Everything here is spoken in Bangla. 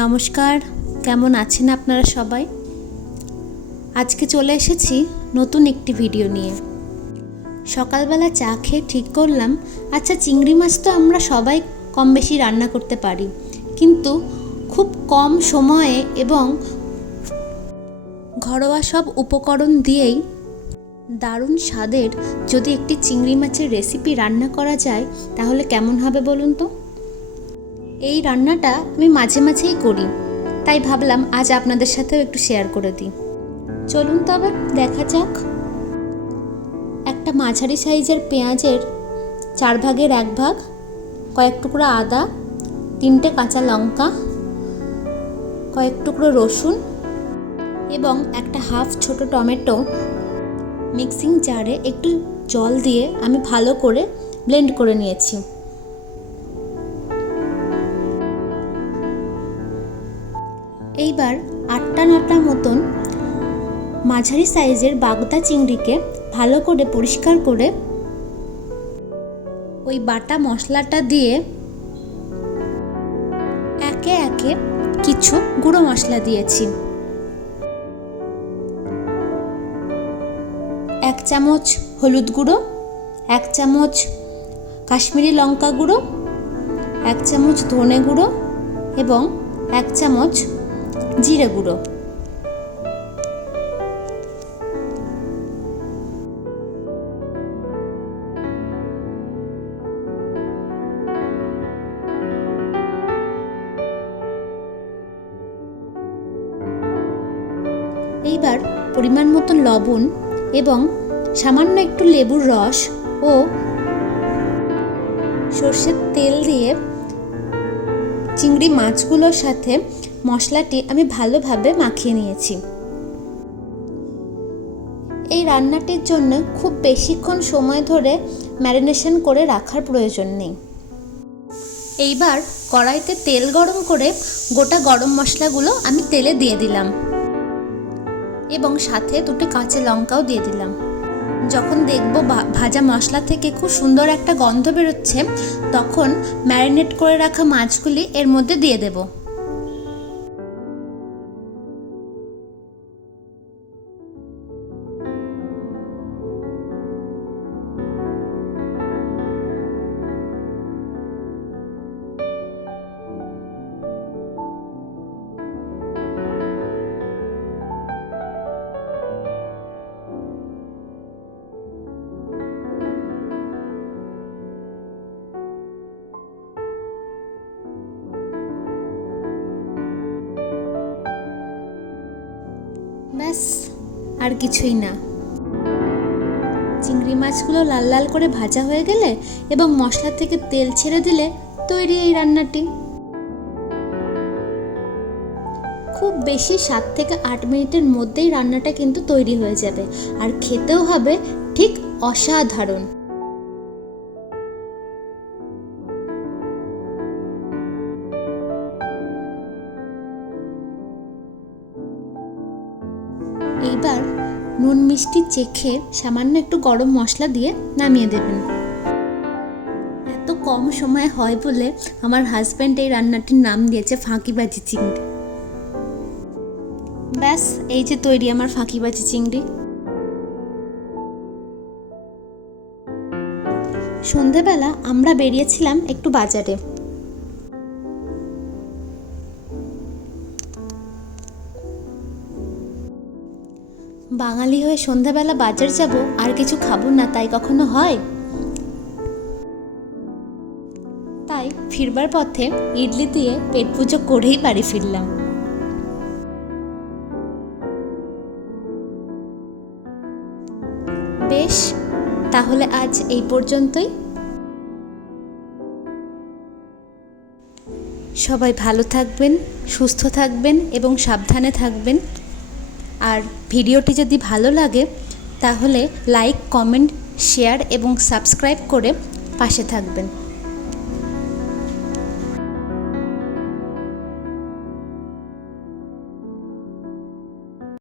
নমস্কার, কেমন আছেন আপনারা সবাই? আজকে চলে এসেছি নতুন একটি ভিডিও নিয়ে। সকালবেলা চা খেয়ে ঠিক করলাম আচ্ছা চিংড়ি মাছ তো আমরা সবাই কম বেশি রান্না করতে পারি, কিন্তু খুব কম সময়ে এবং ঘরোয়া সব উপকরণ দিয়েই দারুণ স্বাদের যদি একটি চিংড়ি মাছের রেসিপি রান্না করা যায়, তাহলে কেমন হবে বলুন তো? এই রান্নাটা আমি মাঝে মাঝেই করি। তাই ভাবলাম আজ আপনাদের সাথেও একটু শেয়ার করে দিই। চলুন তবে দেখা যাক। একটা মাঝারি সাইজের পেঁয়াজের চার ভাগের এক ভাগ, কয়েক টুকরো আদা, তিনটে কাঁচা লঙ্কা, কয়েক টুকরো রসুন এবং একটা হাফ ছোট টমেটো মিক্সিং জারে একটু জল দিয়ে আমি ভালো করে ব্লেন্ড করে নিয়েছি। এইবার আটটা নটা মতন মাঝারি সাইজের বাগদা চিংড়িকে ভালো করে পরিষ্কার করে ওই বাটা মশলাটা দিয়ে একে একে কিছু গুঁড়ো মশলা দিয়েছি। এক চামচ হলুদ গুঁড়ো, এক চামচ কাশ্মীরি লঙ্কা গুঁড়ো, এক চামচ ধনে গুঁড়ো এবং এক চামচ জিরে গুঁড়ো। এইবার পরিমাণ মতো লবণ এবং সামান্য একটু লেবুর রস ও সর্ষের তেল দিয়ে চিংড়ি মাছগুলোর সাথে মশলাটি আমি ভালোভাবে মাখিয়ে নিয়েছি। এই রান্নাটির জন্য খুব বেশিক্ষণ সময় ধরে ম্যারিনেশন করে রাখার প্রয়োজন নেই। এইবার কড়াইতে তেল গরম করে গোটা গরম মশলাগুলো আমি তেলে দিয়ে দিলাম এবং সাথে দুটো কাঁচা লঙ্কাও দিয়ে দিলাম। যখন দেখব ভাজা মশলা থেকে খুব সুন্দর একটা গন্ধ বেরোচ্ছে, তখন ম্যারিনেট করে রাখা মাছগুলি এর মধ্যে দিয়ে দেব। ব্যাস আর কিছুই না। চিংড়ি মাছগুলো লাল লাল করে ভাজা হয়ে গেলে এবং মশলা থেকে তেল ছেড়ে দিলে তৈরি এই রান্নাটি। খুব বেশি সাত থেকে আট মিনিটের মধ্যেই রান্নাটা কিন্তু তৈরি হয়ে যাবে, আর খেতেও হবে ঠিক অসাধারণ। এইবার নুন মিষ্টি চেখে সামান্য একটু গরম মশলা দিয়ে নামিয়ে দেবেন। এত কম সময় হয় বলে আমার হাজব্যান্ড এই রান্নাটির নাম দিয়েছে ফাঁকিবাজি চিংড়ি। ব্যাস, এই যে তৈরি আমার ফাঁকিবাজি চিংড়ি। সন্ধেবেলা আমরা বেরিয়েছিলাম একটু বাজারে। বাঙালি হয়ে সন্ধ্যাবেলা বাজার যাব, আর কিছু খাব না, তাই কখনো হয়? তাই ফিরবার পথে ইডলি দিয়ে পেট পুজো করেই বাড়ি ফিরলাম। বেশ, তাহলে আজ এই পর্যন্তই। সবাই ভালো থাকবেন, সুস্থ থাকবেন এবং সাবধানে থাকবেন। আর ভিডিওটি যদি ভালো লাগে তাহলে লাইক কমেন্ট শেয়ার এবং সাবস্ক্রাইব করে পাশে থাকবেন।